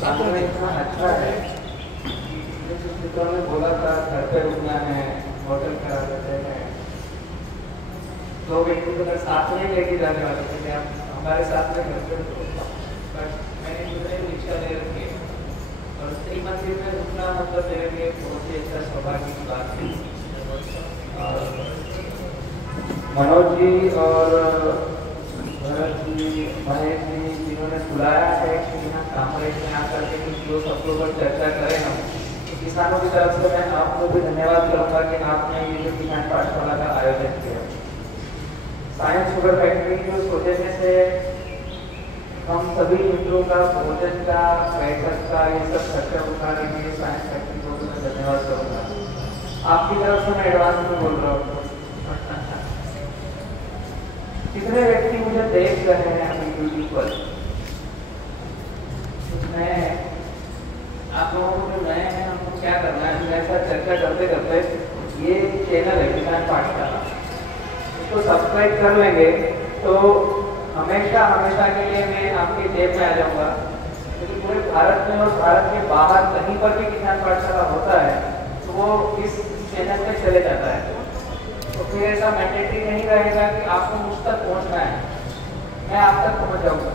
सामने इतना अच्छा है कि जो चित्रों में बोला था घर पे रुकना है, होटल करा देते हैं, दो व्यक्ति को साथ में लेके जाने वाले थे, आप हमारे साथ में घर पे रुको, बट मैंने दूसरे रिक्शा ले रखी है और स्त्री मंदिर में रुकना मतलब मेरे लिए बहुत ही अच्छा सौभाग्य की बात है। और मनोज जी और भरत जी, महेश जी, जिन्होंने बुलाया है कि यहाँ कामरेज में आकर के कुछ जो सबको पर चर्चा करें हम, तो किसानों की तरफ से मैं आपको भी धन्यवाद करूँगा कि आपने ये जो किसान पाठशाला का आयोजन किया। साइंस शुगर फैक्ट्री जो सोचने से हम सभी मित्रों का भोजन का, बैठक का, ये सब खर्चा उठाने के लिए साइंस फैक्ट्री को मैं धन्यवाद करूँगा। आपकी तरफ से मैं एडवांस में बोल रहा हूँ। कितने व्यक्ति मुझे देख रहे हैं अभी यूट्यूब पर? मैं आप लोगों को जो नए हैं हमको क्या करना है, मेरे साथ चर्चा करते करते ये चैनल है किसान पाठशाला, इसको सब्सक्राइब कर लेंगे तो हमेशा हमेशा के लिए मैं आपके जेब में आ जाऊंगा। क्योंकि पूरे भारत में और भारत के बाहर कहीं पर भी किसान पाठशाला होता है तो वो इस चैनल पे चले जाता है। तो फिर ऐसा मैंडेटरी नहीं रहेगा कि आपको मुझ तक पहुंचना है, मैं आप तक पहुंच जाऊंगा।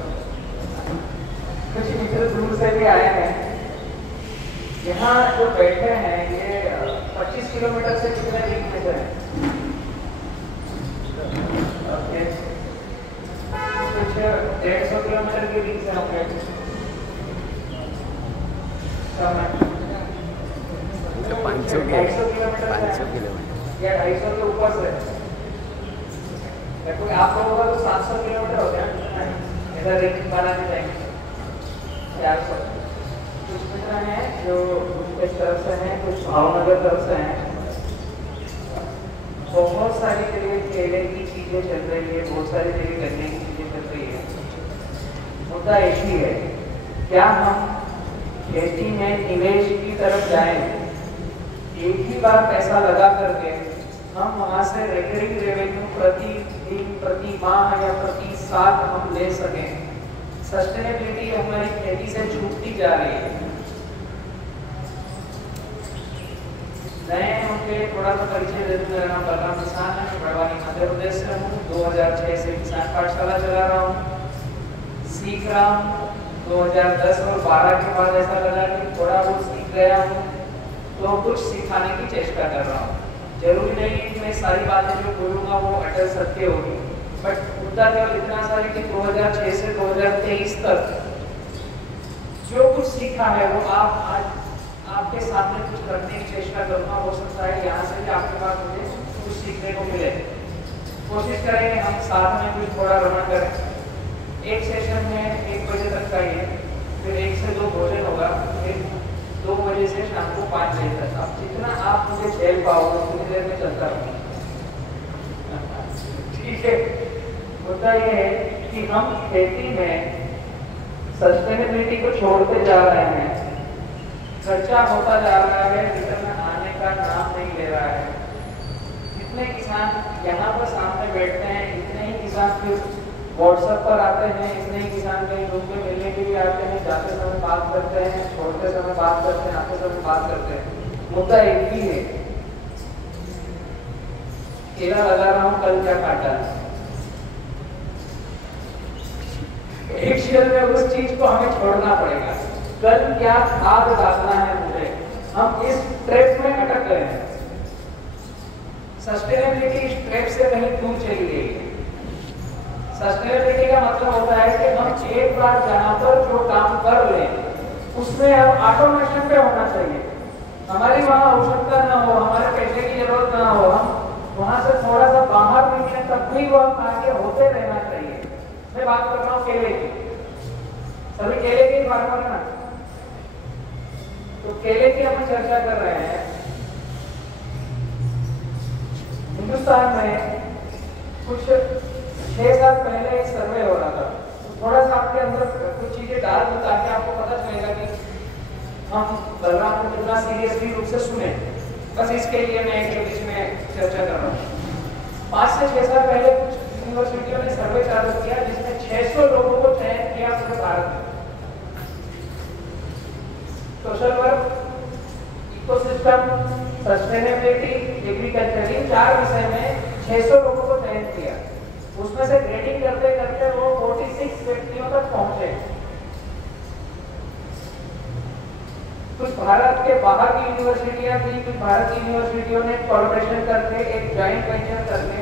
कुछ मित्र दूर से भी आए हैं, यहाँ जो बैठे हैं ये 25 किलोमीटर से कितने रीच में है? कुछ 150 किलोमीटर की रीच है होंगे, 500 किलोमीटर या 250 के ऊपर से, या कोई आप लोगों का तो 700 किलोमीटर हो गया इधर रीच बनाने टाइम 400। कुछ मित्र हैं जो इस तरफ से हैं, कुछ भावनगर तरफ से हैं। बहुत सारी जगह केले की चीजें चल रही है, बहुत सारी जगह गन्ने की चीजें चल रही है। मुद्दा एक ही है, क्या हम खेती में निवेश की तरफ जाएं, एक ही बार पैसा लगा करके हम वहां से रिकरिंग रेवेन्यू प्रति दिन, प्रति माह या प्रति साल हम ले सकें। सस्टेनेबिलिटी हमारी खेती से छूटती जा रही है। नए होंगे थोड़ा सा परिचय दे दूं, मेरा नाम बलराम किसान है, मैं बड़वानी मध्य प्रदेश से हूँ। 2006 से किसान पाठशाला चला रहा हूँ, सीख रहा हूँ। 2010 और 12 के बाद ऐसा लगा कि थोड़ा बहुत सीख गया हूँ तो कुछ सिखाने की चेष्टा कर रहा हूँ। जरूरी नहीं कि मैं सारी बातें जो बोलूँगा वो अटल सत्य होगी, बट मुद्दा केवल इतना सा है कि 2006 से 2023 तक जो कुछ सीखा है वो आप आज आपके सामने कुछ करने की चेष्टा करूँगा। हो सकता है यहाँ से भी आपके पास मुझे कुछ सीखने को मिले। कोशिश करेंगे हम साथ में कुछ थोड़ा भ्रमण करें। एक सेशन में 1 बजे तक का ही है, फिर 1 से 2 भोजन होगा, फिर 2 बजे से शाम को 5 बजे तक। अब जितना आप मुझे झेल पाओगे उतनी देर में चलता रहूँगा, ठीक है। मुद्दा ये है कि हम खेती में सस्टेनेबिलिटी को छोड़ते जा रहे हैं, खर्चा होता जा रहा है, रिटर्न आने का नाम नहीं ले रहा है। जितने किसान यहाँ पर सामने बैठते हैं, इतने ही किसान फिर व्हाट्सएप पर आते हैं, इतने ही किसान कहीं रूम में मिलने के लिए आते हैं, जाते समय बात करते हैं, छोड़ते समय बात करते हैं, आते समय बात करते हैं। मुद्दा एक ही है, केला लगा रहा हूँ, कल क्या काटा। एक्चुअल में उस चीज को हमें छोड़ना पड़ेगा, कल क्या खाद डालना है मुझे। हम इस ट्रैप में अटक गए हैं, सस्टेनेबिलिटी इस ट्रैप से कहीं दूर चली गई है। सस्टेनेबिलिटी का मतलब होता है कि हम एक बार जहां पर जो काम कर लें उसमें अब ऑटोमेशन पे होना चाहिए। हमारी वहां आवश्यकता ना हो, हमारे पैसे की जरूरत ना हो, हम वहां से थोड़ा सा बाहर निकले तब भी वो हम आगे होते रहना चाहिए। मैं बात कर रहा हूँ केले की, सभी केले की फार्मर है ना, तो केले की हम चर्चा कर रहे हैं। हिंदुस्तान में कुछ 6 साल पहले एक सर्वे हो रहा था, तो थोड़ा सा आपके अंदर कुछ चीजें डाल दूं ताकि आपको पता चलेगा कि हम बलराम को कितना सीरियसली रूप से सुने। बस इसके लिए मैं एक बीच में चर्चा कर रहा हूँ। 5 से 6 साल पहले कुछ यूनिवर्सिटियों ने सर्वे चालू किया जिसमें 600 लोगों को चयन किया पूरे भारत में। Social work, ecosystem, sustainability, agriculture, इन 4 विषय में 600 लोगों को चयन किया। उसमें से ग्रेडिंग करते करते वो 46 व्यक्तियों तक पहुंचे। कुछ भारत के बाहर की यूनिवर्सिटियां थी, कुछ भारत की यूनिवर्सिटियों ने कोलैबोरेशन करके एक जॉइंट वेंचर करके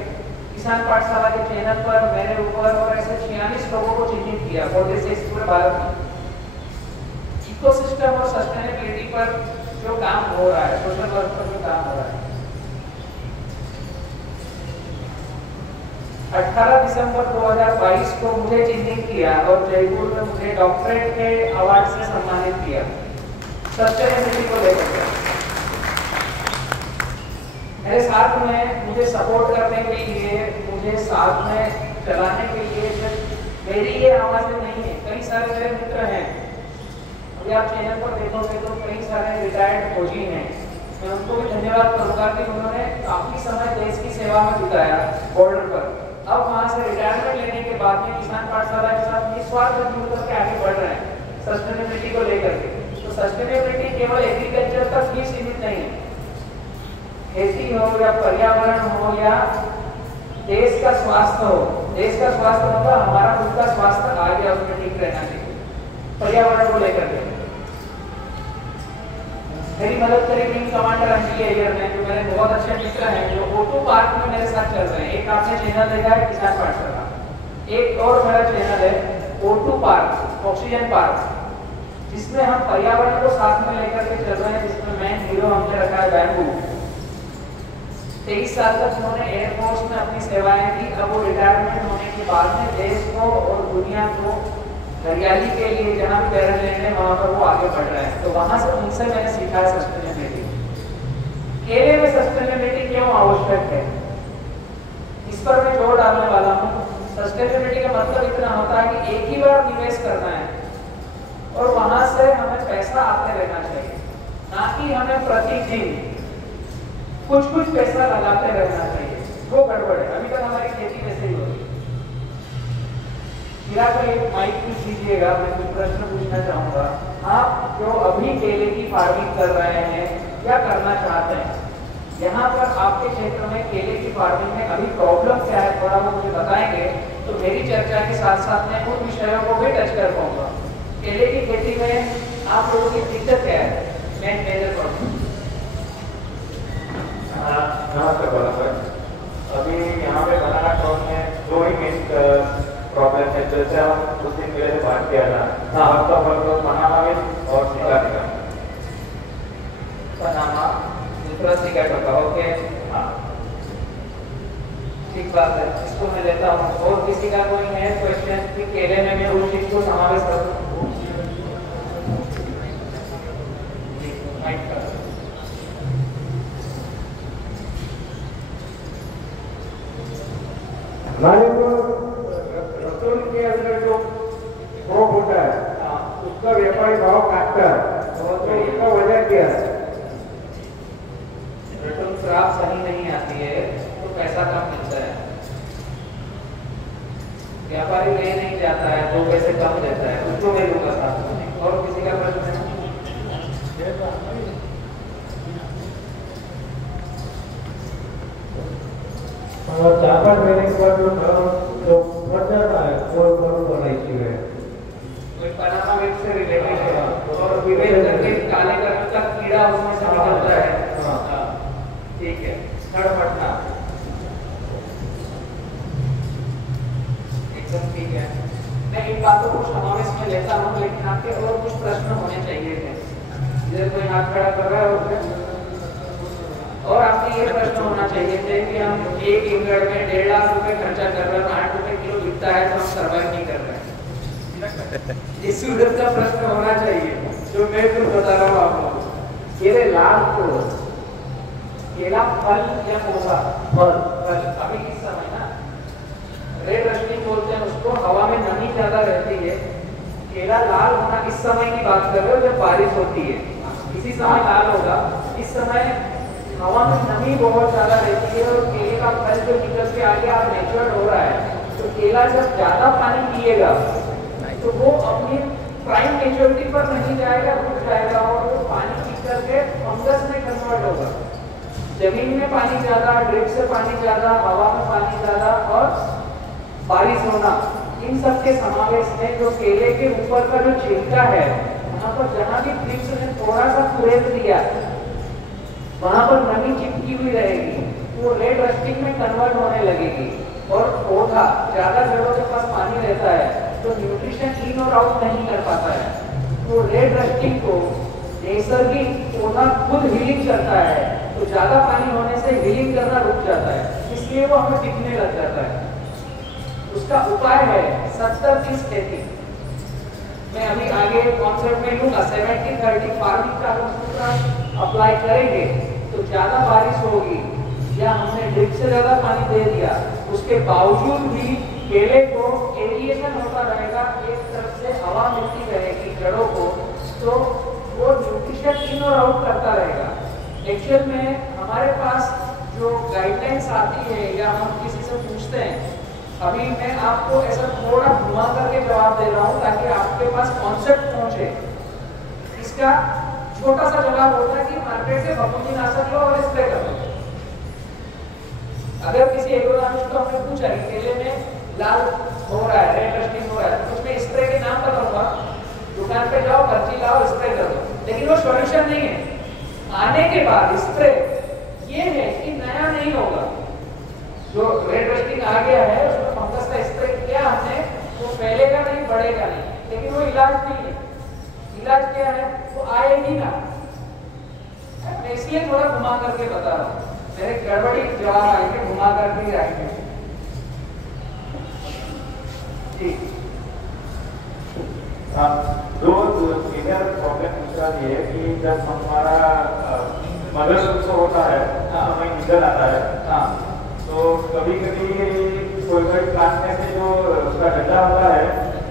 किसान पाठशाला के चैनल पर, मेरे ऊपर और ऐसे 46 लोगों को चिन्हित किया 46 पूरे भारत में। इकोसिस्टम और सस्टेनेबिलिटी पर जो काम हो रहा है, सोशल वर्क पर जो काम हो रहा है, 18 दिसंबर 2022 को मुझे चिन्हित किया और जयपुर में मुझे डॉक्टरेट के अवार्ड से सम्मानित किया सस्टेनेबिलिटी को लेकर। मेरे साथ में मुझे सपोर्ट करने के लिए, मुझे साथ में चलाने के लिए मेरी ये आवाज़ें नहीं है, कई सारे मेरे मित्र हैं। अभी आप चैनल पर देखोगे तो कई सारे रिटायर्ड फौजी हैं। मैं उनको भी धन्यवाद करूँगा कि उन्होंने काफ़ी समय देश की सेवा में बिताया बॉर्डर पर। अब वहाँ से रिटायरमेंट लेने के बाद में किसान पाठशाला के साथ निस्वार्थ जुड़ करके आगे बढ़ रहे हैं सस्टेनेबिलिटी को लेकर के। तो सस्टेनेबिलिटी केवल एग्रीकल्चर तक ही सीमित नहीं है, खेती हो या पर्यावरण हो या देश का स्वास्थ्य हो। देश का स्वास्थ्य मतलब हमारा खुद का स्वास्थ्य आ गया, उसमें ठीक रहना चाहिए। पर्यावरण को लेकर के मेरी मदद करी विंग कमांडर अंजलि अय्यर ने, जो मेरे बहुत अच्छे मित्र हैं, जो O2 पार्क में मेरे साथ चल रहे हैं। एक आपने चैनल देखा है किसान पाठशाला, एक और मेरा चैनल है O2 पार्क, ऑक्सीजन पार्क, जिसमें हम पर्यावरण को साथ में लेकर के चल रहे हैं, जिसमें मेन हीरो हमने रखा है बैम्बू। 23 साल तक उन्होंने एयरफोर्स में अपनी सेवाएं दी। अब वो रिटायरमेंट होने के बाद में देश को और दुनिया को हरियाली के लिए जहाँ भी पैरल लेने वहाँ पर वो आगे बढ़ रहे हैं। तो वहाँ से उनसे मैंने सीखा है सस्टेनेबिलिटी। केले में सस्टेनेबिलिटी क्यों आवश्यक है, इस पर मैं जोर डालने वाला हूँ। सस्टेनेबिलिटी का मतलब इतना होता है कि एक ही बार निवेश करना है और वहाँ से हमें पैसा आते रहना चाहिए, ना कि हमें प्रतिदिन कुछ पैसा लगाते रहना चाहिए। वो गड़बड़ है। अभी तक हमारी खेती वैसे ही होती है। मेरा को एक माइक पूछ लीजिएगा, मैं कुछ प्रश्न पूछना चाहूँगा। आप जो अभी केले की फार्मिंग कर रहे हैं या करना चाहते हैं, यहाँ पर आपके क्षेत्र में केले की फार्मिंग में अभी प्रॉब्लम क्या है, थोड़ा वो मुझे बताएंगे तो मेरी चर्चा के साथ साथ मैं उन विषयों को भी टच कर पाऊंगा। केले की खेती में आप लोगों की दिक्कत क्या है, मेजर प्रॉब्लम? नमस्कार बराबर। अभी यहाँ पे बनाना टाउन में 2 ही मेन प्रॉब्लम है। जैसे हम कुछ दिन पहले बात किया था, आपका फल पनामा में और सिका का पनामा, दूसरा सिका का। ओके, हाँ ठीक बात है, इसको मैं लेता हूँ। और किसी का कोई है क्वेश्चन कि केले में मैं उस चीज को समावेश करूँ? हमारे को रतन के अंदर जो क्रॉप होता है, उसका व्यापारी भाव काटता है, तो उसका वजह क्या है? रिटर्न क्रॉप सही नहीं आती है तो पैसा कम मिलता है, व्यापारी ले नहीं जाता है, 2 पैसे कम देता है, उसको मैं लूंगा साथ में। और किसी का प्रश्न है? और 4-5 महीने के बाद जो फट जाता है वो बड़ा इश्यू है। कोई पनामा वेब से रिलेटेड है और विवेक करके काले कलर का कीड़ा उसमें से निकलता है। ठीक है, थर्ड पटना एकदम ठीक है। मैं इन बातों को समावेश में लेता हूँ, लेकिन आपके और कुछ प्रश्न होने चाहिए थे। इधर कोई हाथ खड़ा कर रहा है और आपके ये प्रश्न होना चाहिए थे कि हम 1 एकड़ में 1.5 लाख रुपए खर्चा कर रहे हैं, 8 रुपए किलो बिकता है तो हम सर्वाइव नहीं कर रहे हैं। इस सूरत का प्रश्न होना चाहिए जो मैं कुछ बता रहा हूँ आप लोगों को। केले लाल को केला फल या पौधा? फल। अभी इस समय ना रेड रस्टिंग बोलते हैं उसको, हवा में नमी ज्यादा रहती है। केला लाल होना इस समय की बात कर रहे हो जब बारिश होती है, इसी समय लाल होगा। इस समय हवा में नमी बहुत ज्यादा रहती है और केले का फल जो निकल के आगे आप नेचुरल हो रहा है, तो केला जब ज्यादा पानी पिएगा तो वो अपनी प्राइम मेच्योरिटी पर नहीं जाएगा, रुक जाएगा और वो पानी पी करके फंगस में कन्वर्ट होगा। जमीन में पानी ज्यादा, ड्रिप से पानी ज्यादा, हवा में पानी ज्यादा और बारिश होना, इन सब के समावेश में जो केले के ऊपर का जो छिलका है, वहां पर जहां भी ड्रिप्स ने थोड़ा सा कुरेद दिया वहां पर नमी चिपकी हुई रहेगी, वो रेड रस्टिंग में कन्वर्ट होने लगेगी। और पौधा ज्यादा जड़ों के पास पानी रहता है तो न्यूट्रिशन इन और आउट नहीं कर पाता है, तो रेड रस्टिंग को नैसर्गिक पौधा खुद हीलिंग करता है, तो ज्यादा पानी होने से हीलिंग करना रुक जाता है, इसलिए वो हमें दिखने लग जाता है। उसका उपाय है 70-30-30। मैं अभी आगे कॉन्सेप्ट में लूंगा 70-30 फार्मिंग का सूत्र अप्लाई करेंगे तो ज्यादा बारिश होगी या हमने ड्रिप से ज्यादा पानी दे दिया, उसके बावजूद भी केले को एरिएशन होता रहेगा, एक तरफ से हवा मिलती रहेगी जड़ों को, तो वो न्यूट्रिशन इन और आउट करता रहेगा। एक्चुअल में हमारे पास जो गाइडलाइंस आती है या हम किसी से पूछते हैं, अभी मैं आपको ऐसा थोड़ा घुमा करके जवाब दे रहा हूँ ताकि आपके पास कॉन्सेप्ट पहुंचे। इसका छोटा सा जवाब होता है कि मार्केट से फफूंदीनाशक लो और स्प्रे कर लो। अगर किसी एग्रोनॉमिस्ट को हमने पूछा कि केले में लाल हो रहा है, रेड रस्टिंग हो रहा है, तो उसमें स्प्रे के नाम बताऊंगा, दुकान पे जाओ, पर्ची लाओ, स्प्रे कर दो, लेकिन वो सॉल्यूशन नहीं है। आने के बाद स्प्रे ये है कि नया नहीं होगा, जो रेड रस्टिंग आ गया है उसमें फंगस का स्प्रे किया हमने, वो फैलेगा नहीं, बढ़ेगा नहीं, लेकिन वो इलाज नहीं है। इलाज क्या है? वो आएगी ना। मैं इसलिए थोड़ा घुमा करके बता रहा हूँ, मेरे गड़बड़ी जवाब आएंगे, घुमा करके ही आएंगे। ठीक, दो मेजर प्रॉब्लम दूसरा ये है कि जब हमारा मदर उत्सव होता है, हमें निकल आता है, तो कभी कभी कोई प्लांट में से जो उसका डंडा होता है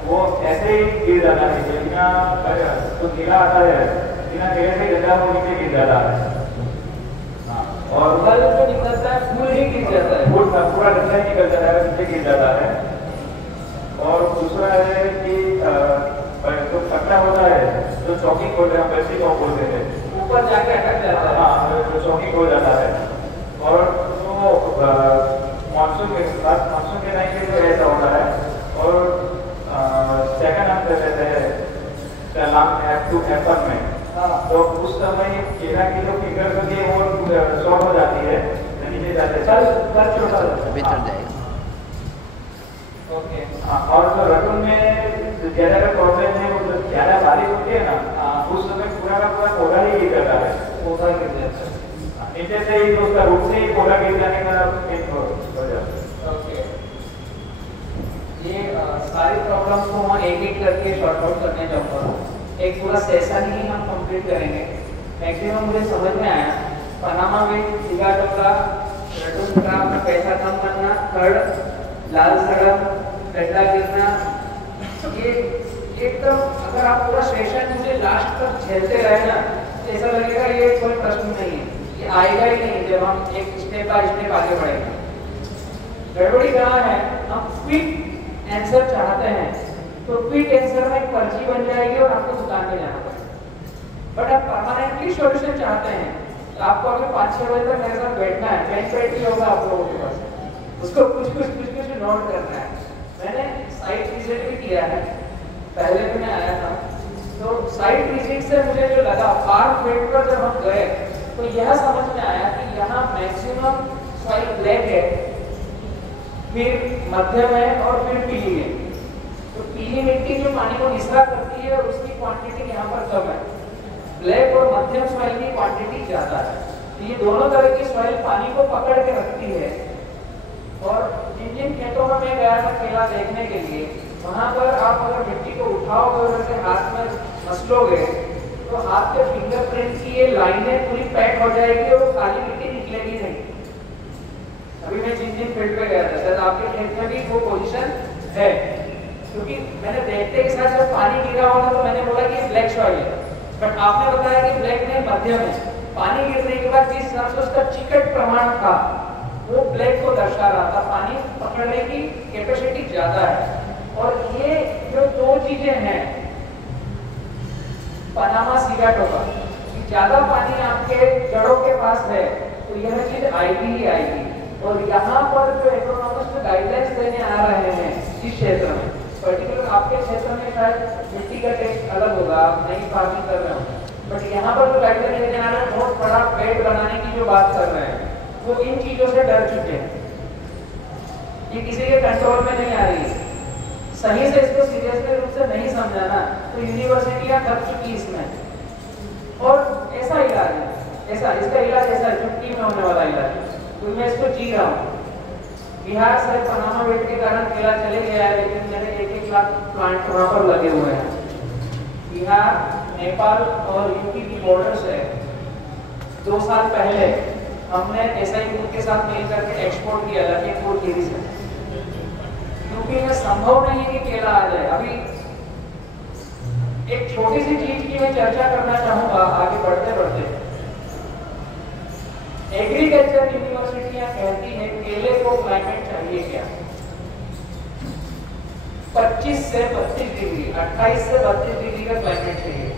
वो ऐसे ही गिर जाता है, बिना तो नीला आता है, बिना गिरे से डंडा वो नीचे गिर जाता है, और फल जो निकलता है फूल ही गिर जाता है, फूल पूरा डंडा ही निकल जाता है, नीचे गिर जाता है। और दूसरा है कि जो पत्ता होता है, जो चौकिंग बोलते हैं, वैसे ही बोलते हैं, ऊपर जाके अटक जाता है। हाँ, जो चौकिंग हो जाता है। और मानसून के टाइम पे जो ऐसा होता है, और सेकंड हम कर लेते हैं एप्पल में, तो उस समय केला की जो फिगर होती है वो शॉर्ट हो जाती है, नीचे जाते हैं। ओके, और जो रतुन में ज्यादा का प्रॉब्लम है, वो ज्यादा बारिश होती है ना, उस समय पूरा का पूरा पौधा ही गिर जाता है, पौधा गिर जाता है नीचे से ही, तो उसका रूट से ही पौधा गिर जाने का हो जाता है। ओके, ये सारी प्रॉब्लम्स को हम एक एक करके शॉर्ट आउट करने जाऊंगा, एक पूरा सेशन ही हम कंप्लीट करेंगे। मैक्सिमम मुझे समझ में आया, पनामा में सिगा टोकरा, रतुन का पैसा कम करना, थर्ड लाल सड़क, डंडा गिरना, ये एकदम अगर आप पूरा सेशन मुझे लास्ट तक झेलते रहे ना, तो ऐसा लगेगा ये कोई प्रश्न नहीं है, ये आएगा ही नहीं जब हम एक स्टेप बाय स्टेप आगे बढ़ेंगे। गड़बड़ी कहाँ है? हम क्विक आंसर चाहते हैं, तो क्विक आंसर में एक पर्ची बन जाएगी और आपको दुकान में जाना पड़ेगा। बट आप परमानेंटली सॉल्यूशन चाहते हैं, तो आपको अगर 5-6 बजे तक मेरे साथ बैठना है, पेन पेट भी होगा आप लोगों के पास, उसको कुछ नोट करना है। मैंने साइट विजिट भी किया है, पहले भी मैं आया था, तो साइट विजिट से मुझे जो लगा, फार्म फील्ड पर जब हम गए तो यह समझ में आया कि यहाँ मैक्सिमम सॉइल ब्लैक है, फिर मध्यम है और फिर पीली है। तो पीली मिट्टी जो पानी को निचला करती है और उसकी क्वांटिटी यहाँ पर कम है, ब्लैक और मध्यम सॉइल की क्वांटिटी ज्यादा है। तो ये दोनों तरह की सॉइल पानी को पकड़ के रखती है। और जिन खेतों में मैं गया था केला देखने के लिए, वहां पर आप अगर मिट्टी को उठाओगे और ऐसे हाथ में मसलोगे तो हाथ के फिंगरप्रिंट की ये लाइनें पूरी पैक हो जाएगी और वो काली मिट्टी निकलेगी नहीं। अभी मैं जिन फील्ड पे गया था, शायद आपके खेत में भी वो पोजीशन है, क्योंकि मैंने देखते के साथ जब पानी गिरा होगा तो मैंने बोला कि ब्लैक सॉइल है, बट आपने बताया कि ब्लैक नहीं मध्यम है। पानी गिरने के बाद जिस हिसाब से उसका चिकट प्रमाण था वो ब्लैक को दर्शा रहा था, पानी पकड़ने की कैपेसिटी ज्यादा है। और ये जो दो चीजें हैं, पनामा सीगेट होगा, ज्यादा पानी आपके जड़ों के पास है तो यह चीज आएगी ही आएगी। और यहाँ पर जो एग्रोनॉमिस्ट गाइडलाइंस देने आ रहे हैं इस क्षेत्र में, पर्टिकुलर आपके क्षेत्र में शायद मिट्टी का टेस्ट अलग होगा, आप नई फार्मिंग कर रहे हो, बट यहाँ पर जो गाइडलाइंस देने आ रहे हैं, बहुत बड़ा पेड़ बनाने की जो बात कर रहे हैं, वो इन चीजों से डर चुके हैं। ये किसी के कंट्रोल में नहीं आ रही है। सही से इसको सीरियसली रूप से नहीं समझाना तो यूनिवर्सिटियां थक चुकी इसमें। और ऐसा इलाज है, ऐसा इसका इलाज ऐसा है, चुटकी में होने वाला इलाज, तो मैं इसको जी रहा हूँ। बिहार से पनामा बेल्ट के कारण केला चले गया है, लेकिन मेरे 1-1 लाख प्लांट वहाँ पर लगे हुए हैं। बिहार, नेपाल और यूपी की बॉर्डर से 2 साल पहले हमने एसआई ग्रुप के साथ मिलकर के एक्सपोर्ट किया लखीमपुर खीरी से। यूपी में संभव नहीं है कि केला आ जाए। अभी एक छोटी सी चीज की मैं चर्चा करना चाहूंगा आगे बढ़ते बढ़ते। एग्रीकल्चर यूनिवर्सिटियां कहती हैं केले को क्लाइमेट चाहिए क्या? 25 से 32 डिग्री, 28 से 32 डिग्री का क्लाइमेट चाहिए।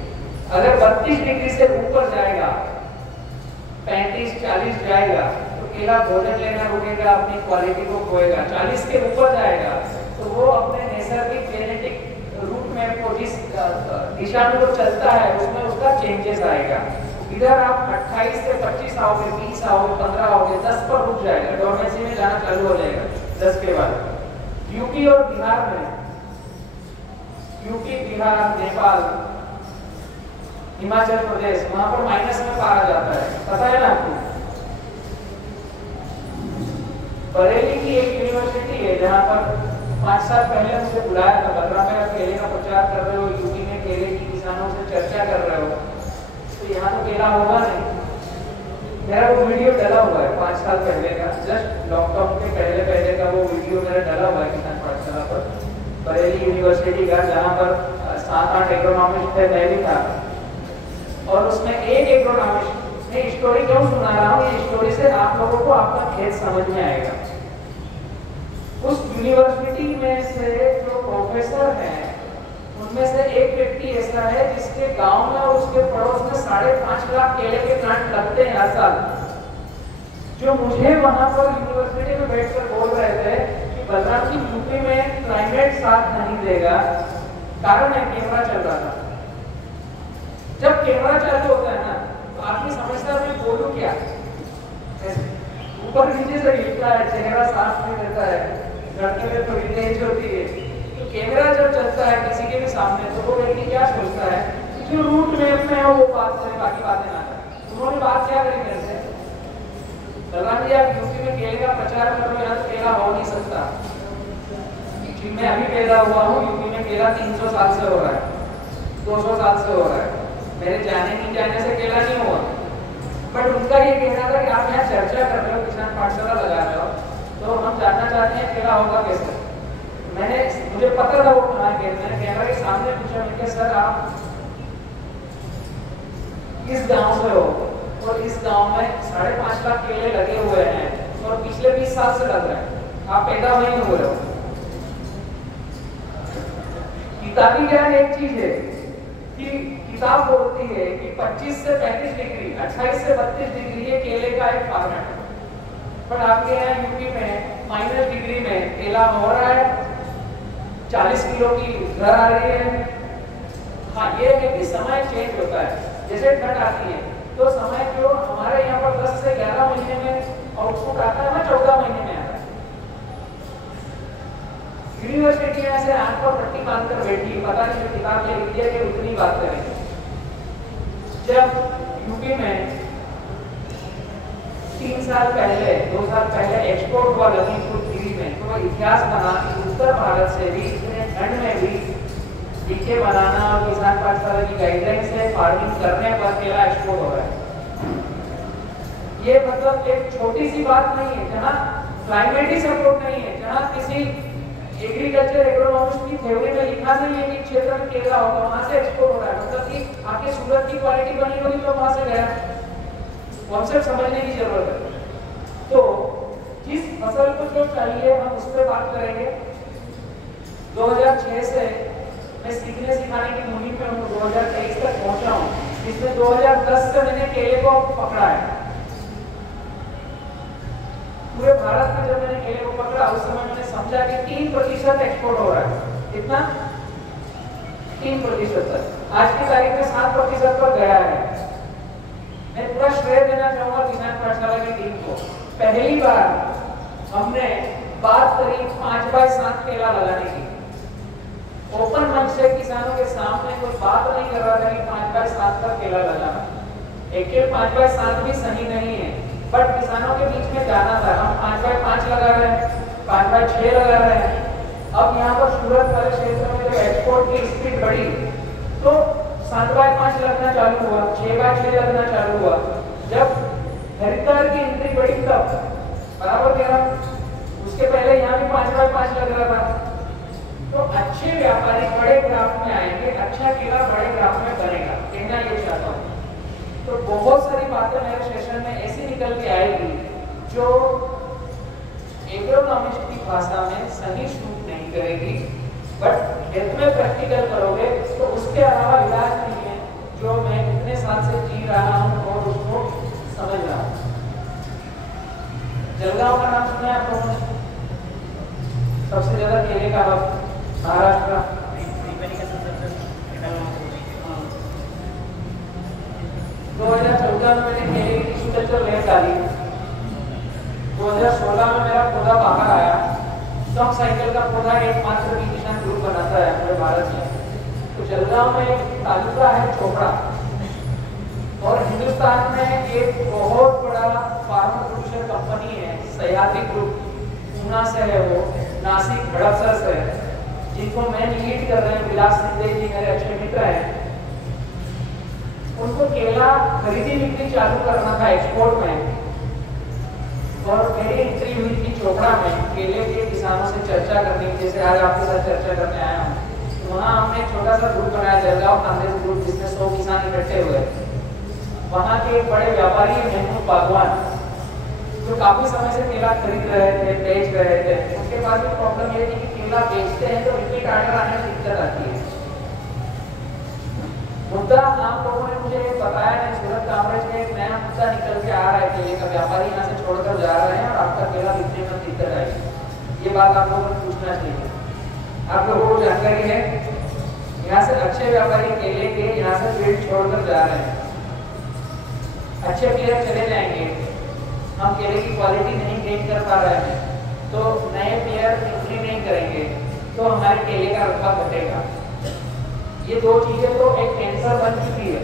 अगर 32 डिग्री से ऊपर जाएगा, 35-40 जाएगा तो केला भोजन लेना रुकेगा, अपनी क्वालिटी को खोएगा। 40 के ऊपर जाएगा तो वो अपने नैसर्गिक जेनेटिक रूट में को जिस दिशा में वो चलता है उसमें उसका चेंजेस आएगा। इधर आप 28 से 25 आओगे, 20 आओगे, 15 आओगे, 10 पर रुक जाएगा, डोमेसी में जाना चालू हो जाएगा 10 के बाद। यूपी और बिहार में, यूपी, बिहार, नेपाल, हिमाचल प्रदेश, वहां पर माइनस में पारा जाता है, पता है ना आपको? बरेली की एक यूनिवर्सिटी है जहां पर 5 साल पहले मुझे बुलाया था, बलराम में आप केले का प्रचार कर रहे हो, यूपी में केले की किसानों से चर्चा कर रहे हो, तो यहाँ तो केला होगा नहीं। मेरा वो वीडियो डला हुआ है 5 साल पहले का, जस्ट लॉकडाउन के पहले का वो वीडियो मेरा डला हुआ है किसान पाठशाला पर, बरेली यूनिवर्सिटी का, जहाँ पर 7-8 एग्रोनॉमिस्ट थे, मैं भी था। और उसमें एक एग्रोनॉमिस्ट, मैं स्टोरी क्यों सुना रहा हूँ, ये स्टोरी से आप लोगों को आपका खेत समझ में आएगा। उस यूनिवर्सिटी में से जो प्रोफेसर हैं उनमें से एक व्यक्ति ऐसा है जिसके गांव में और उसके पड़ोस में 5.5 लाख केले के प्लांट लगते हैं हर साल, जो मुझे वहां पर यूनिवर्सिटी में बैठकर बोल रहे थे कि बलराम जी यूपी में क्लाइमेट साथ नहीं देगा, कारण है कैमरा चल रहा था। जब कैमरा चालू होता है ना तो आदमी समझता है मैं बोलूं क्या, ऊपर नीचे से हिलता है, चेहरा साफ नहीं रहता है, लड़के में थोड़ी तेज होती है। तो कैमरा जब चलता है किसी के भी सामने तो वो व्यक्ति क्या सोचता है कि जो रूट मैप में है वो बात करें, बाकी बातें ना करें। उन्होंने बात क्या करी मेरे से, बलराम जी आप यूपी में केले का प्रचार कर रहे हो, यहाँ तो केला हो नहीं सकता। मैं अभी पैदा हुआ हूँ, यूपी में केला 300 साल से हो रहा है, 200 साल से हो रहा है, मेरे जाने नहीं जाने से केला नहीं हुआ। बट उनका ये कहना था कि आप यहाँ चर्चा कर रहे हो, किसान पाठशाला लगा रहे हो, तो हम जानना चाहते हैं केला होगा कैसे। मुझे पता था वो कहाँ गए, मैंने कैमरा के सामने पूछा, मैंने कहा सर आप इस गांव से हो और इस गांव में 5.5 लाख केले लगे हुए हैं और पिछले 20 साल से लग रहे हैं, आप पैदा नहीं हो रहे हो। किताबी ज्ञान एक चीज है कि किताब बोलती है कि 25 से 35 डिग्री, 28 से 32 डिग्री ये केले का एक फॉर्मेट है, पर आपके यहाँ यूपी में -डिग्री में केला हो रहा है, 40 किलो की घर आ रही है। हाँ ये है कि समय चेंज होता है, जैसे ठंड आती है तो समय जो हमारे यहाँ पर 10 से 11 महीने में आउटपुट आता है, वहाँ 14 महीने में आता है। यूनिवर्सिटी में से आंख पर पट्टी बांधकर बैठी, पता नहीं जो किताब ले लिया कि उतनी बात करेंगे। जब यूपी में 3 साल पहले, 2 साल पहले एक्सपोर्ट हुआ लखीमपुर खीरी में, तो वह इतिहास बना कि उत्तर भारत से भी इतने ठंड में भी डीके बनाना और किसान पाठशाला की गाइडलाइन से फार्मिंग करने पर केला एक्सपोर्ट हो रहा है। ये मतलब एक छोटी सी बात नहीं है, जहाँ क्लाइमेट ही सपोर्ट नहीं है, जहाँ किसी एग्रीकल्चर एग्रोनॉमिस्ट की थ्योरी में लिखा नहीं है कि क्षेत्र में केला होगा, वहां से एक्सपोर्ट हो रहा है, मतलब कि आपके सूरत की क्वालिटी बनी होगी तो वहां से गया। कॉन्सेप्ट समझने की जरूरत है। तो जिस फसल को जो चाहिए हम उस पर बात करेंगे। 2006 से मैं सीखने सिखाने की मुहिम में हूँ, 2023 तक पहुंचा इसमें 2010 से मैंने केले को पकड़ा है। पूरे भारत में जब मैंने केले को पकड़ा उस समय मैंने समझा कि 3% एक्सपोर्ट हो रहा है। कितना? 3% तक। आज की तारीख में 7% पर गया है। मैं पूरा श्रेय देना चाहूंगा किसान पाठशाला की टीम को। पहली बार हमने बात करी 5x7 केला लगाने की। ओपन मंच से किसानों के सामने कोई बात नहीं कर रहा था कि 5x7 पर केला लगाना। एक्चुअली 5x7 भी सही नहीं है, बट किसानों के बीच में जाना था। हम 5x5 लगा रहे हैं, 5x6 लगा रहे हैं। अब यहाँ पर सूरत वाले क्षेत्र में जब एक्सपोर्ट की स्पीड बढ़ी तो 7x5 लगना चालू हुआ, 6x6 लगना चालू हुआ। जब खरीदार की एंट्री बढ़ी तब बराबर कह रहा, उसके पहले यहाँ भी 5x5 लग रहा था। तो अच्छे व्यापारी बड़े ग्राफ में आएंगे, अच्छा केला बड़े ग्राफ में बनेगा, कहना ये चाहता हूँ। तो बहुत सारी बातें मेरे सेशन में ऐसी निकल के आएगी जो एग्रोनॉमिस्ट की भाषा में सही शूट नहीं करेगी, बट खेत में प्रैक्टिकल करोगे तो उसके अलावा इलाज नहीं है, जो मैं इतने साल से जी रहा हूँ और उसको समझ रहा हूँ। जलगांव का नाम सुना है आप लोगों ने? सबसे ज्यादा केले का हब महाराष्ट्र। 2014 में मैंने केले की टिश्यू कल्चर लैब डाली। 2016 में मेरा पौधा बाहर आया। स्टॉक साइकिल का पौधा एकमात्र बी किसान ग्रुप बनाता है पूरे भारत में। तो जलगांव में एक तालुका है चोपड़ा, और हिंदुस्तान में एक बहुत बड़ा फार्म प्रोड्यूसर कंपनी है सह्याद्री ग्रुप, पूना से है, वो नासिक हड़पसर से है, जिनको मैं लीड कर रहे हैं। विलास सिंह जी मेरे अच्छे मित्र हैं। उनको केला खरीदी बिक्री चालू करना था एक्सपोर्ट में, और मेरी एंट्री हुई थी चोपड़ा में केले के किसानों से चर्चा करने की, जैसे आज आपके साथ चर्चा करने आया हूँ। तो वहाँ हमने छोटा सा ग्रुप बनाया, जलगांव कांग्रेस ग्रुप, जिसमें 100 किसान इकट्ठे हुए। वहाँ के एक बड़े व्यापारी महमूद बागवान, जो काफी समय से केला खरीद रहे थे, बेच रहे थे, उनके पास भी प्रॉब्लम ये थी कि केला बेचते हैं तो रिपीट ऑर्डर आने में दिक्कत आती है। मुद्दा आप लोगों ने मुझे बताया है, सूरत कांग्रेस में एक नया मुद्दा निकल के आ रहा है केले का। व्यापारी यहाँ से छोड़कर जा रहे हैं और आपका केला बिकने में दिक्कत आएगी। ये बात आप लोगों को पूछना चाहिए। आप लोगों को जानकारी है? यहाँ से अच्छे व्यापारी केले के यहाँ से फील्ड छोड़कर जा रहे हैं। अच्छे प्लेयर चले जाएंगे, हम केले की क्वालिटी नहीं गेन कर पा रहे हैं, तो नए प्लेयर एंट्री नहीं करेंगे, तो हमारे केले का रुपया घटेगा। ये दो चीजें तो एक कैंसर बन चुकी है।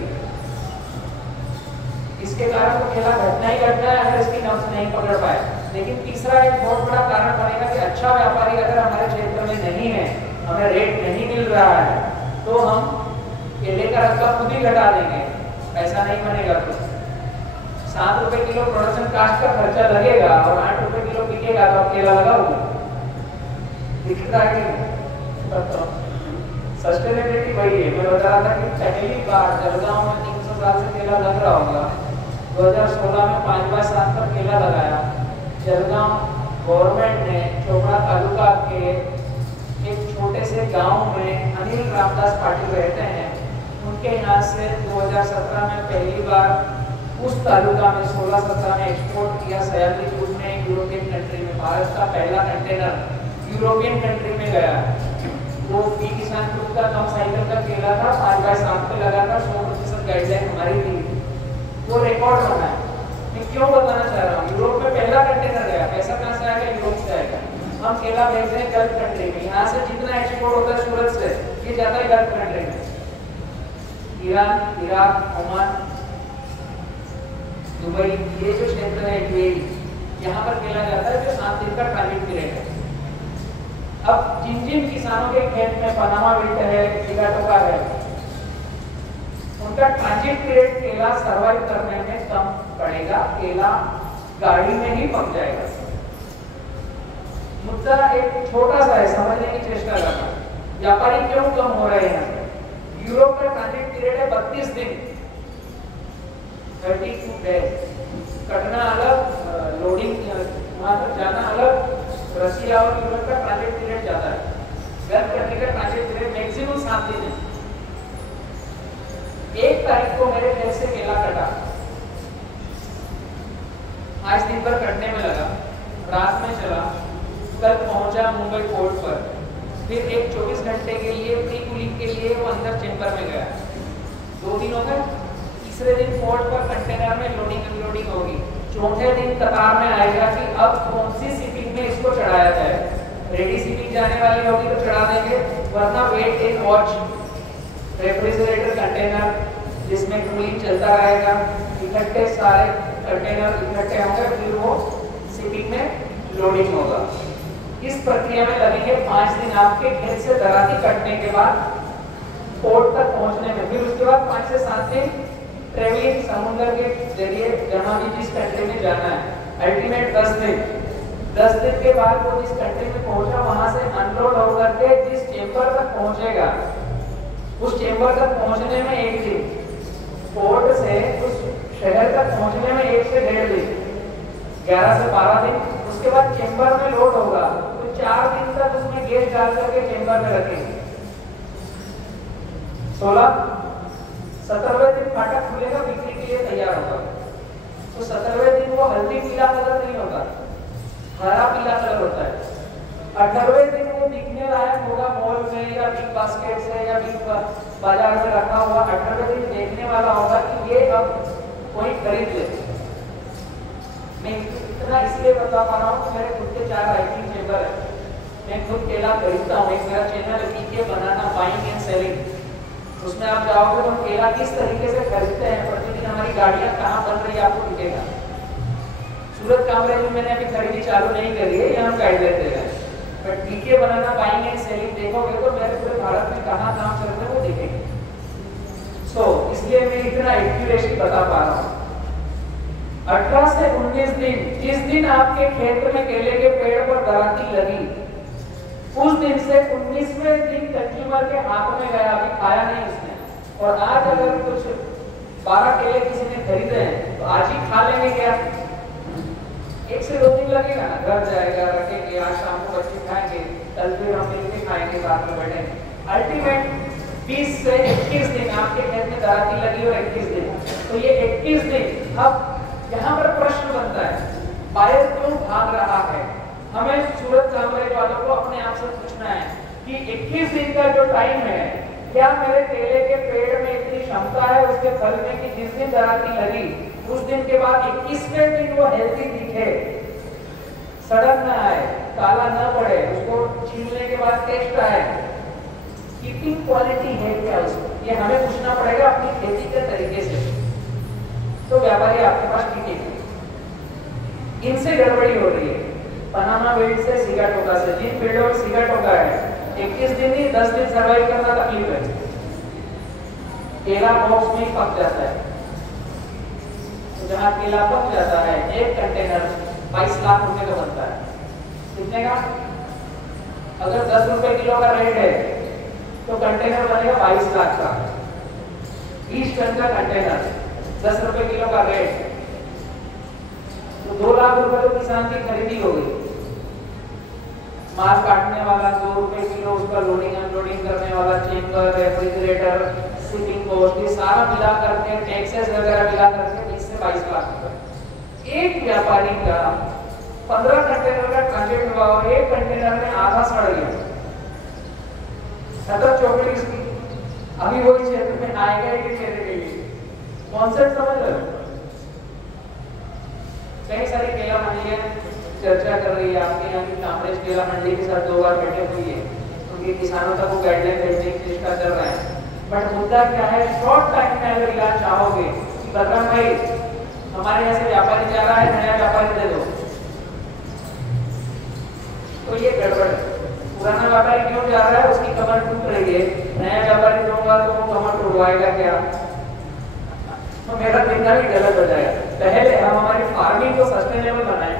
इसके कारण तो केला घटना ही घटना है अगर इसकी नब्ज नहीं पकड़ पाए। लेकिन तीसरा एक बहुत बड़ा कारण बनेगा कि अच्छा व्यापारी अगर हमारे क्षेत्र में नहीं है, हमें रेट नहीं मिल रहा है, तो हम केले का रुपया खुद ही घटा देंगे, पैसा नहीं बनेगा। तो 7 रुपए किलो प्रोडक्शन कास्ट का खर्चा लगेगा और 8 रुपए किलो बिकेगा, तो आप केला लगाओगे? दिखता है कि सस्टेनेबिलिटी वही है। मैं बता रहा था कि पहली बार जलगांव में 300 साल से केला लग रहा होगा। 2016 में 5x7 पर केला लगाया। जलगांव गवर्नमेंट ने चोपड़ा तालुका के एक छोटे से गांव में अनिल रामदास पाटिल रहते हैं, उनके यहाँ से 2017 में पहली बार उस तालुका में 16-17 में एक्सपोर्ट किया। सह्याद्री ग्रुप ने यूरोपियन कंट्री में, भारत का पहला कंटेनर यूरोपियन कंट्री में गया। वो बी किसान ग्रुप का कम साइकिल का केला था, 5x7 पे लगा था, 100% गाइडलाइन हमारी थी, वो रिकॉर्ड बना है। मैं क्यों बताना चाह रहा हूँ? यूरोप में पहला कंटेनर गया, पैसा कहाँ से आएगा? यूरोप से आएगा। हम केला भेज रहे हैं गल्फ कंट्री में, यहाँ से जितना एक्सपोर्ट होता है सूरत से, ये जाता है गल्फ कंट्री में, ईरान, इराक, ओमान, दुबई, ये जो क्षेत्र है यूएई, यहाँ पर केला जाता है, जो 7 दिन का ट्रांजिट पीरियड है। अब जिन जिन किसानों के खेत में पनामा विल्ट है, टिकाटोका है, उनका ट्रांजिट पीरियड केला सर्वाइव करने में कम पड़ेगा, केला गाड़ी में ही पक जाएगा। मुद्दा एक छोटा सा है, समझने की चेष्टा करना। व्यापारी क्यों कम हो रहे हैं? यूरोप का ट्रांजिट पीरियड है 32 दिन, 32 डेज। कटना अलग, लोडिंग वहां तक जाना अलग। रशिया और यूरोप का ट्रांजिट पीरियड ज्यादा है। गल्फ कंट्री का ट्रांजिट पीरियड मैक्सिमम 7 दिन है। 1 तारीख को मेरे खेत से केला कटा, आज दिन भर कटने में लगा, रात में चला, कल पहुंचा मुंबई पोर्ट पर, फिर एक 24 घंटे के लिए प्री कूलिंग के लिए वो अंदर चेंबर में गया, 2 दिन हो गए। तीसरे दिन पोर्ट पर कंटेनर में लोडिंग अनलोडिंग होगी, चौथे दिन कतार में आएगा कि अब कौन सी शिपिंग में इसको चढ़ाया जाए। रेडी शिपिंग जाने वाली होगी तो चढ़ा देंगे, वरना wait and watch refrigerator container जिसमें कूलिंग चलता रहेगा, इकट्ठे सारे कंटेनर इकट्ठे होंगे, फिर वो शिपिंग में लोडिंग होगा। इस प्रक्रिया में लगेंगे 5 दिन आपके खेत से दराती कटने के बाद पोर्ट तक पहुंचने में, फिर उसके बाद 5 से 7 दिन ट्रेवलिंग समुद्र के जरिए जहां भी जिस कंट्री में जाना है, अल्टीमेट 10 दिन। 10 दिन के बाद वो जिस कंट्री में पहुंचा वहां से अनलोड होकर के जिस चेंबर तक पहुंचेगा, उस चेंबर तक पहुंचने में 1 दिन, पोर्ट से उस शहर तक पहुंचने में 1 से 1.5 दिन, 11 से 12 दिन। उसके बाद चेंबर में लोड होगा तो 4 दिन तक उसमें गैस डाल करके चेंबर में रखेंगे। 17वें दिन फाटक खुलेगा, बिक्री के लिए तैयार होगा। तो 17वें दिन वो हल्दी पीला कलर नहीं होगा, हरा पीला कलर होता है। 18वें दिन वो बिकने लायक होगा मॉल में या बिग बास्केट से या बिग बाजार में रखा हुआ। 18वें दिन देखने वाला होगा कि ये अब कोई खरीद ले। मैं इतना इसलिए बता पा रहा हूँ कि मेरे खुद के 4 राइटिंग चेंबर है, मैं खुद केला खरीदता हूँ। एक मेरा चैनल है पीके बनाना बाइंग एंड सेलिंग, उसमें आप जाओगे तो हम केला किस तरीके से खरीदते हैं, प्रतिदिन हमारी गाड़ियाँ कहाँ बन रही है आपको दिखेगा। सूरत कामरेज में मैंने अभी खरीदी चालू नहीं करी है, ये हम गाइड देते हैं, बट पीके बनाना बाइंग एंड सेलिंग देखोगे तो मेरे पूरे भारत में कहाँ काम करते हैं वो दिखेंगे। इसलिए मैं इतना एक्यूरेटली बता पा रहा हूँ। 18 से 19 दिन, जिस दिन आपके खेत में केले के पेड़ पर दराती लगी, उस दिन से 19वें दिन कंज्यूमर के हाथ में गया, अभी खाया नहीं उसने। और आज अगर कुछ 12 केले किसी ने खरीदे हैं तो आज ही खा लेंगे क्या? 1 से 2 दिन लगेगा ना, घर जाएगा, रखेंगे, आज शाम को बच्चे खाएंगे, कल फिर हम मिलकर खाएंगे, साथ में बैठेंगे। अल्टीमेट 20 से 21 दिन आपके खेत में दराती लगी और 21 दिन, तो ये 21 दिन। अब यहाँ पर प्रश्न बनता है, बायर क्यों भाग रहा है? हमें सूरत कामरेज वालों को अपने आप से पूछना है कि 21 दिन का जो टाइम है, क्या मेरे केले के पेड़ में इतनी क्षमता है उसके फल में कि जिस दिन दराती लगी उस दिन के बाद 21वें दिन वो हेल्दी दिखे, सड़न ना आए, काला ना पड़े, उसको छीलने के बाद टेस्ट आए, कीपिंग क्वालिटी है क्या उसको? ये हमें पूछना पड़ेगा अपनी खेती के तरीके से। तो व्यापारी आपके पास टिके, इनसे गड़बड़ी हो रही है। पनामा बेल्ट से सिगाटोका से, जिन पेड़ों में सिगाटोका है 21 दिन नहीं 10 दिन सर्वाइव करना तकलीफ है। केला बॉक्स में पक जाता है, तो जहां केला पक जाता है एक कंटेनर 22 लाख रुपए का बनता है। कितने का? अगर 10 रुपए किलो का रेट है तो कंटेनर बनेगा 22 लाख का। 20 टन का कंटेनर, 10 रुपए किलो का रेट, तो 2 लाख रुपए तो किसान की खरीदी हो गई। माल काटने वाला 2 रुपए किलो, उसका लोडिंग अनलोडिंग करने वाला, चेंबर, रेफ्रिजरेटर, शिपिंग कॉस्ट, ये सारा मिला करके, टैक्सेस वगैरह मिला करके 20 से 22 लाख रुपए। एक व्यापारी का 15 कंटेनर का ट्रांजिट हुआ और एक कंटेनर में आधा सड़ गया, खतर चौकड़ी उसकी। अभी वही क्षेत्र में आएगा कि क्षेत्र के लिए कॉन्सेप्ट समझ रहे हो? कई सारी केला मंडियां चर्चा कर रही है, आपके यहाँ की कामरेज केला मंडी के साथ 2 बार बैठे हुई है, उनके किसानों तक वो गाइडलाइन भेजने की चेष्टा कर रहे हैं। बट मुद्दा क्या है, शॉर्ट टाइम में अगर इलाज चाहोगे कि बलराम भाई हमारे यहाँ से व्यापारी जा रहा है, नया व्यापारी दे दो, तो ये गड़बड़ है। पुराना व्यापारी क्यों जा रहा है? उसकी कमर टूट रही है, नया व्यापारी दूंगा तो वो कमर टूटवाएगा क्या? तो मेरा देखना भी गलत हो जाएगा। पहले हम हमारी फार्मिंग को सस्टेनेबल बनाएं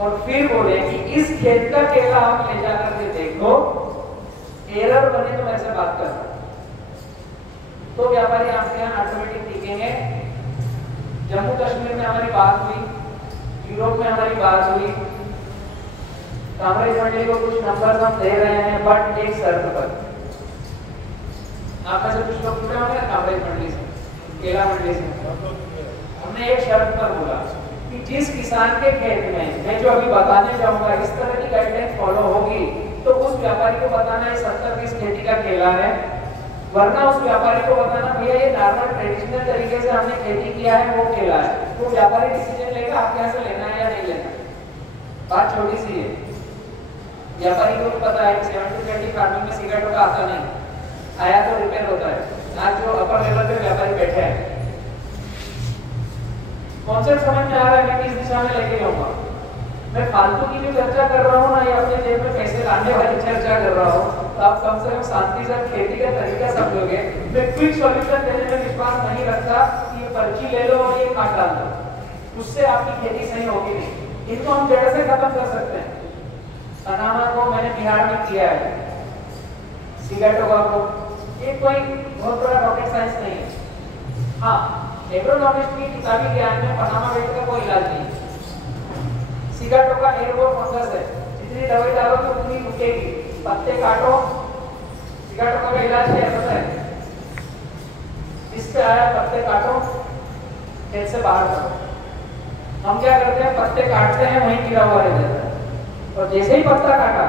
और फिर बोले कि इस खेत का केला आप ले जाकर के देखो, एरर बने तो मेरे से बात करना, तो व्यापारी आपके यहाँ ऑटोमेटिक दिखेंगे। जम्मू कश्मीर में हमारी बात हुई, यूरोप में हमारी बात हुई, कामरेज मंडी को कुछ नंबर हम दे रहे हैं, बट एक शर्त पर। आप में से कुछ लोग जुड़े होंगे कामरेज केला मंडी से हमने एक शर्त पर बोला कि जिस किसान के खेत में मैं जो अभी बताने जाऊंगा इस तरह की गाइडलाइन फॉलो होगी तो उस व्यापारी को बताना है 70-20 खेती का केला है, वरना उस व्यापारी को बताना भैया ये नॉर्मल ट्रेडिशनल तरीके से हमने खेती किया है वो केला है। वो व्यापारी डिसीजन लेगा आपके यहाँ से लेना है या नहीं लेना। बात छोटी सी है, व्यापारी को भी पता है कि 70-20 फार्मिंग में सिगरेटों का आता नहीं, आया तो रिपेयर होता है। आज जो अपर लेवल पे व्यापारी बैठे हैं कॉन्सेप्ट समझ में आ रहा है मैं किस दिशा में लेके जाऊंगा। मैं फालतू की जो चर्चा कर रहा हूँ ना या अपने जेब में पैसे लाने वाली चर्चा कर रहा हूँ, तो आप कम से कम शांति से खेती का तरीका समझोगे। मैं क्विक सॉल्यूशन देने में विश्वास नहीं रखता कि ये पर्ची ले लो और ये काट डाल दो, उससे आपकी खेती सही होगी नहीं। इनको हम जड़ से खत्म कर सकते हैं। पनामा को मैंने बिहार में किया है, सिगरेटों को, ये कोई बहुत बड़ा रॉकेट साइंस नहीं है। हाँ, एग्रोनॉमिस्ट की किताबी ज्ञान में पनामा बेल्ट का कोई इलाज नहीं है। सिगरेटों का एयरबोर्न फंगस है, जितनी दवाई डालोगे उतनी रुकेगी। पत्ते काटो, सिगरेटों का इलाज क्या पता है? इस पे आया पत्ते काटो, खेत से बाहर करो। हम क्या करते हैं, पत्ते काटते हैं वहीं गिरा हुआ रह जाता है, और जैसे ही पत्ता काटा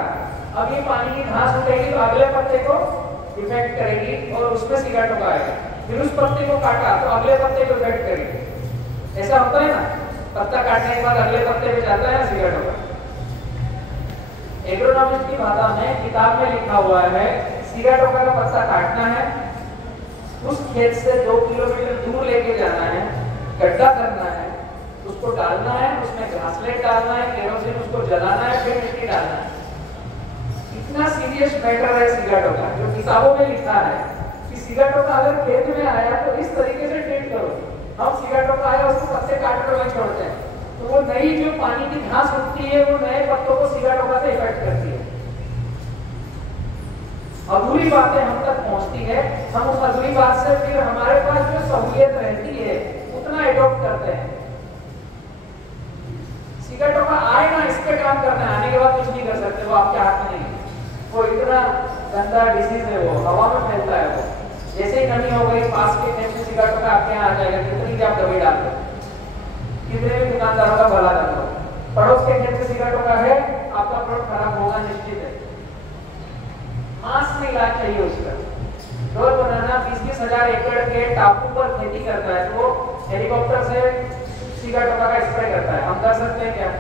अब ये पानी की घास उठेगी तो अगले पत्ते को इफेक्ट करेगी और उसमें सिगरेटों का आएगा। फिर उस पत्ते को काटा तो अगले पत्ते को इफेक्ट करेगी। ऐसा होता है ना, पत्ता काटने के बाद अगले पत्ते पे जाता है ना सिगरेटों का। एग्रोनॉमिस्ट की भाषा में किताब में लिखा हुआ है सिगरेटों का पत्ता काटना है, उस खेत से 2 किलोमीटर दूर लेके जाना है, गड्ढा करना है, उसको डालना है, उसमें घासलेट डालना है, केरोसिन उसको जलाना है, फिर मिट्टी डालना है। इतना सीरियस मैटर है सिगरेटों का, जो किताबों में लिखा है कि सिगरेटों का अगर खेत में आया तो इस तरीके से ट्रीट करो। हम सिगरेटों का आया उसको पत्ते काट कर वहीं छोड़ते हैं, तो वो नई जो पानी की घास उगती है वो नए पत्तों को सिगरेटों का से इफेक्ट करती है। अधूरी बातें हम तक पहुंचती है, हम उस अधूरी बात से फिर हमारे पास जो सहूलियत रहती है उतना एडॉप्ट करते हैं। सिगरेटों का आए ना, इस पे काम करना है, आने के बाद कुछ नहीं कर सकते, वो आपके हाथ में नहीं है। वो इतना गंदा डिसीज है, वो हवा में फैलता है। वो जैसे ही नमी हो गई पास के खेत में सिगरेटों का आपके यहाँ आ जाएगा, कितनी भी आप दवाई डाल दो, कितने भी दुकानदारों का भला कर दो, पड़ोस के खेत में सिगरेटों का है, आपका प्रोडक्ट खराब होगा निश्चित है। मास में इलाज चाहिए उसका। रोज बनाना 20-20 हजार एकड़ के टापू पर खेती करता है, तो वो हेलीकॉप्टर से सिगरेटों का स्प्रे करता है। हम कर सकते हैं क्या?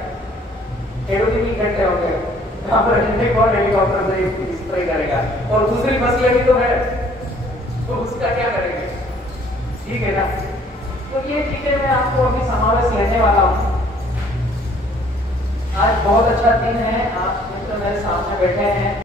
खेडूती भी इकट्ठे हो गए, यहाँ पर कौन हेलीकॉप्टर से स्प्रे करेगा? और दूसरी फसलें भी तो है, तो उसका क्या करेंगे? ठीक है ना? तो ये चीजें मैं आपको अभी समावेश लेने वाला हूँ। आज बहुत अच्छा दिन है, आप मित्र मेरे सामने बैठे हैं।